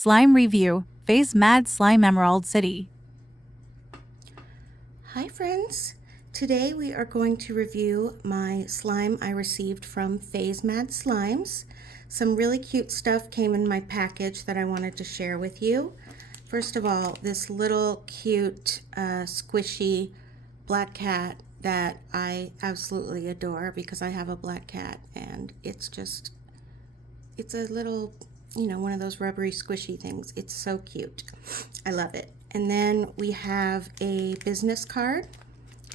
Slime Review, Faye's Mad Slime Emerald City. Hi friends! Today we are going to review my slime I received from Faye's Mad Slimes. Some really cute stuff came in my package that I wanted to share with you. First of all, this little cute squishy black cat that I absolutely adore because I have a black cat and it's a little, one of those rubbery squishy things. It's so cute. I love it. And then we have a business card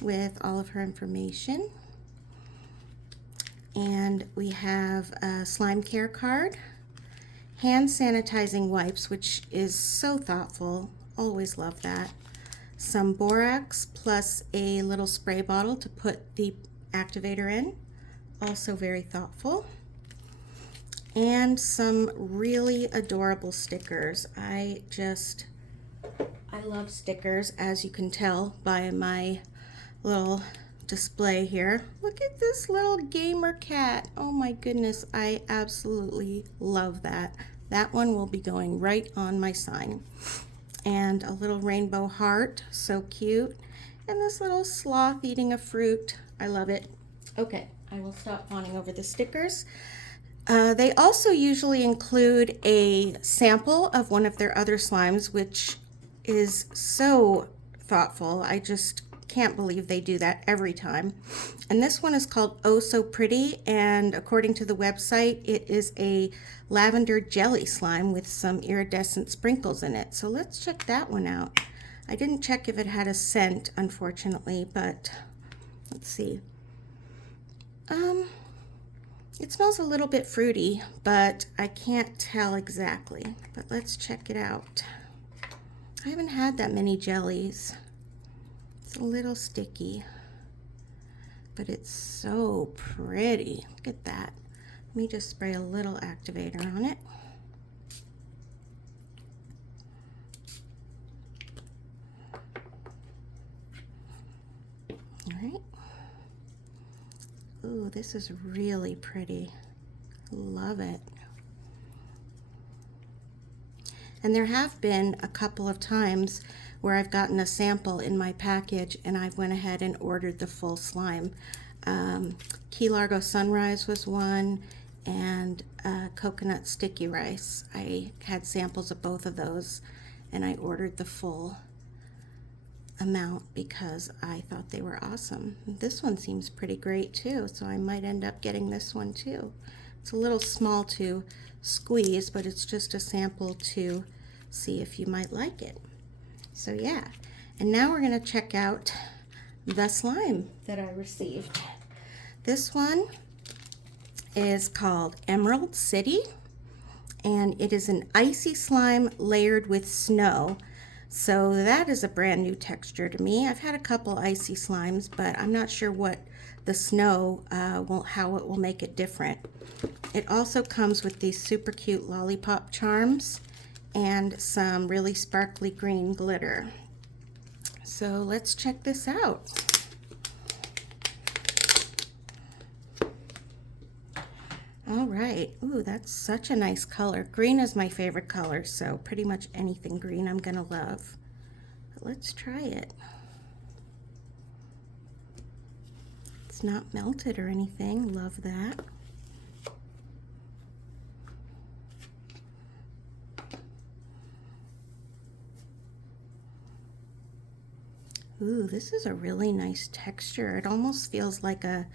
with all of her information. And we have a slime care card, hand sanitizing wipes, which is so thoughtful. Always love that. Some borax plus a little spray bottle to put the activator in. Also very thoughtful. And some really adorable stickers. I love stickers, as you can tell by my little display here. Look at this little gamer cat. Oh my goodness, I absolutely love that. That one will be going right on my sign. And a little rainbow heart, so cute. And this little sloth eating a fruit. I love it. Okay, I will stop fawning over the stickers. They also usually include a sample of one of their other slimes, which is so thoughtful. I just can't believe they do that every time. And this one is called Oh So Pretty, and according to the website, it is a lavender jelly slime with some iridescent sprinkles in it. So let's check that one out. I didn't check if it had a scent, unfortunately, but let's see. It smells a little bit fruity, but I can't tell exactly. But let's check it out. I haven't had that many jellies. It's a little sticky, but it's so pretty. Look at that. Let me just spray a little activator on it. All right. Ooh, this is really pretty. Love it. And there have been a couple of times where I've gotten a sample in my package and I went ahead and ordered the full slime. Key Largo Sunrise was one, and Coconut Sticky Rice. I had samples of both of those and I ordered the full amount because I thought they were awesome. This one seems pretty great too, so I might end up getting this one too. It's a little small to squeeze, but it's just a sample to see if you might like it. So yeah, and now we're going to check out the slime that I received. This one is called Emerald City, and it is an icy slime layered with snow. So that is a brand new texture to me. I've had a couple icy slimes, but I'm not sure what the snow how it will make it different. It also comes with these super cute lollipop charms and some really sparkly green glitter. So let's check this out. All right. Ooh, that's such a nice color. Green is my favorite color, so pretty much anything green I'm gonna love. But let's try it. It's not melted or anything. Love that. Ooh, this is a really nice texture. It almost feels like a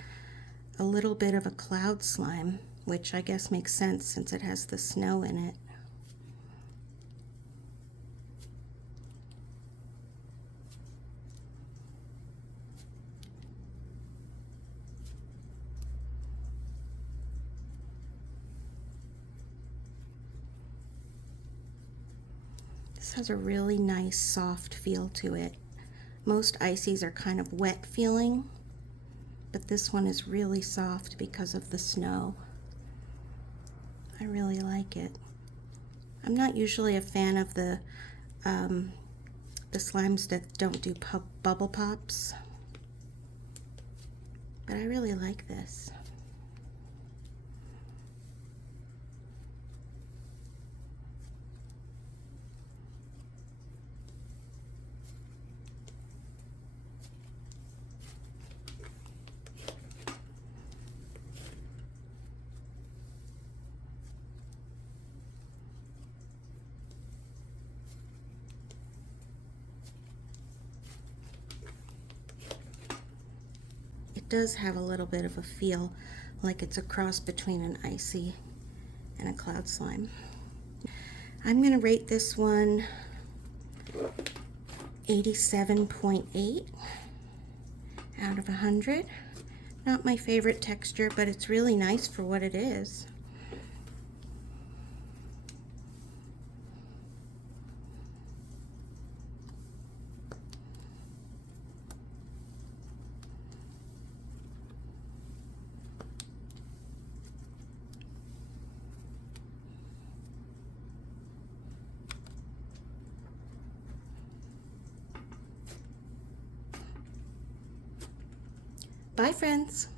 little bit of a cloud slime, which I guess makes sense since it has the snow in it. This has a really nice soft feel to it. Most ices are kind of wet feeling, but this one is really soft because of the snow. I really like it. I'm not usually a fan of the slimes that don't do bubble pops, but I really like this. does have a little bit of a feel like it's a cross between an icy and a cloud slime. I'm going to rate this one 87.8 out of 100. Not my favorite texture, but it's really nice for what it is. Bye, friends.